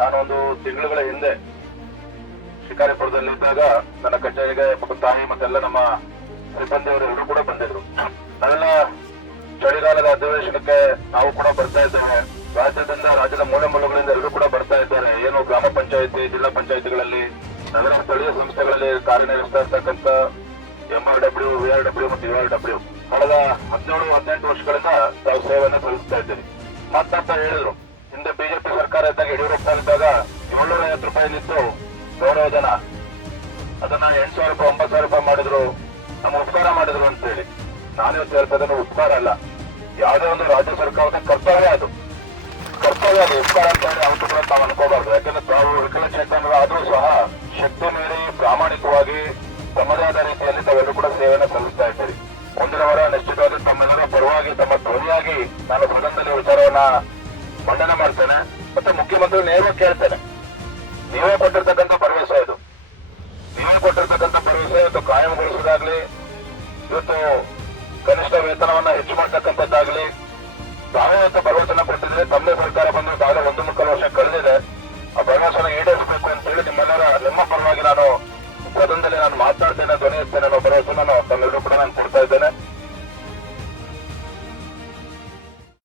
ನಾನೊಂದು ತಿಂಗಳುಗಳ ಹಿಂದೆ ಶಿಕಾರಿಪುರದಲ್ಲಿದ್ದಾಗ ನನ್ನ ಕಚೇರಿಗೆ ತಾಯಿ ಮತ್ತೆಲ್ಲ ನಮ್ಮ ಸಿಬ್ಬಂದಿಯವರು ಎಲ್ಲರೂ ಕೂಡ ಬಂದಿದ್ರು. ನಾವೆಲ್ಲ ಚಳಿಗಾಲದ ಅಧಿವೇಶನಕ್ಕೆ ನಾವು ಕೂಡ ಬರ್ತಾ ಇದ್ದೇವೆ. ರಾಜ್ಯದಿಂದ ರಾಜ್ಯದ ಮೂಲೆ ಮೂಲಗಳಿಂದ ಎಲ್ಲರೂ ಕೂಡ ಬರ್ತಾ ಇದ್ದಾರೆ. ಏನು ಗ್ರಾಮ ಪಂಚಾಯತಿ, ಜಿಲ್ಲಾ ಪಂಚಾಯತಿಗಳಲ್ಲಿ, ನಗರ ಸ್ಥಳೀಯ ಸಂಸ್ಥೆಗಳಲ್ಲಿ ಕಾರ್ಯನಿರ್ವಹಿಸ್ತಾ ಇರ್ತಕ್ಕಂಥ ಎಂಆರ್ ಡಬ್ಲ್ಯೂ ವಿಆರ್ ಡಬ್ಲ್ಯೂ ಮತ್ತು ಯುಆರ್ ಡಬ್ಲ್ಯೂ ಕಳೆದ ಹದಿನೇಳು, ಹದಿನೆಂಟು ವರ್ಷಗಳಿಂದ ತಾವು ಸೇವೆಯನ್ನು ಸಲ್ಲಿಸ್ತಾ ಇದ್ದೀವಿ. ಬಿಜೆಪಿ ಸರ್ಕಾರ ಇದ್ದಾಗ ಯಡಿಯೂರಪ್ಪ ಇದ್ದಾಗ ಏಳ್ನೂರ ಐವತ್ತು ರೂಪಾಯಿಲಿತ್ತು ಗೌರವ ಜನ ಅದನ್ನ ಎಂಟು ಸಾವಿರ ರೂಪಾಯಿ, ಒಂಬತ್ತು ಸಾವಿರ ರೂಪಾಯಿ ಮಾಡಿದ್ರು. ನಮ್ಮ ಉಪಕಾರ ಮಾಡಿದ್ರು ಅಂತ ಹೇಳಿ ನಾನಿವತ್ತು ಹೇಳ್ತಾ ಇದ್ದೇನೆ, ಉಪಕಾರ ಅಲ್ಲ. ಯಾವುದೇ ಒಂದು ರಾಜ್ಯ ಸರ್ಕಾರದ ಕರ್ತವ್ಯ ಅದು. ಕರ್ತವ್ಯ ಅದು. ಉಪಕಾರ ಅಂತ ಹೇಳಿ ಅವತ್ತು ಕೂಡ ತಾವು ಅನ್ಕೋಬಾರ್ದು. ಯಾಕಂದ್ರೆ ತಾವು ವಿಕಲಚೇತನರು ಆದರೂ ಸಹ ಶಕ್ತಿ ಮೀರಿ ಪ್ರಾಮಾಣಿಕವಾಗಿ ತಮ್ಮದೇ ರೀತಿಯಲ್ಲಿ ತಾವೆಲ್ಲರೂ ಕೂಡ ಸೇವೆಯನ್ನು ಸಲ್ಲಿಸ್ತಾ ಇದ್ದೀರಿ. ಮುಂದಿನ ವಾರ ನಿಶ್ಚಿತವಾಗಿ ತಮ್ಮೆಲ್ಲರ ಪರವಾಗಿ, ತಮ್ಮ ಧ್ವನಿಯಾಗಿ ನಾನು ಸದನದಲ್ಲಿ ವಿಚಾರವನ್ನ ಮಂಡನೆ ಮಾಡ್ತೇನೆ, ಮತ್ತೆ ಮುಖ್ಯಮಂತ್ರಿ ನೇರವಾಗಿ ಕೇಳ್ತೇನೆ. ನೀವೇ ಕೊಟ್ಟಿರ್ತಕ್ಕಂಥ ಭರವಸೆ ಇದು. ನೀವೇ ಕೊಟ್ಟಿರ್ತಕ್ಕಂಥ ಭರವಸೆ ಇವತ್ತು ಕಾಯಂಗೊಳಿಸೋದಾಗ್ಲಿ, ಇವತ್ತು ಕನಿಷ್ಠ ವೇತನವನ್ನ ಹೆಚ್ಚು ಮಾಡ್ತಕ್ಕಂಥದ್ದಾಗ್ಲಿ ತಾವೇ ಇವತ್ತು ಭರವಸೆನ ಕೊಟ್ಟಿದ್ರೆ ತಮ್ಮದೇ ಸರ್ಕಾರ ಬಂದು ತಾವೇ ಒಂದು ಮುಕ್ಕಾಲು ವರ್ಷ ಕಳೆದಿದೆ. ಆ ಭರವಸೆನ ಈಡೇರಿಸಬೇಕು ಅಂತ ಹೇಳಿ ನಿಮ್ಮೆಲ್ಲರ ನಿಮ್ಮ ಪರವಾಗಿ ನಾನು ಸದನದಲ್ಲಿ ನಾನು ಮಾತಾಡ್ತೇನೆ ಧ್ವನಿ ಅನ್ನೋ ಭರವಸೆ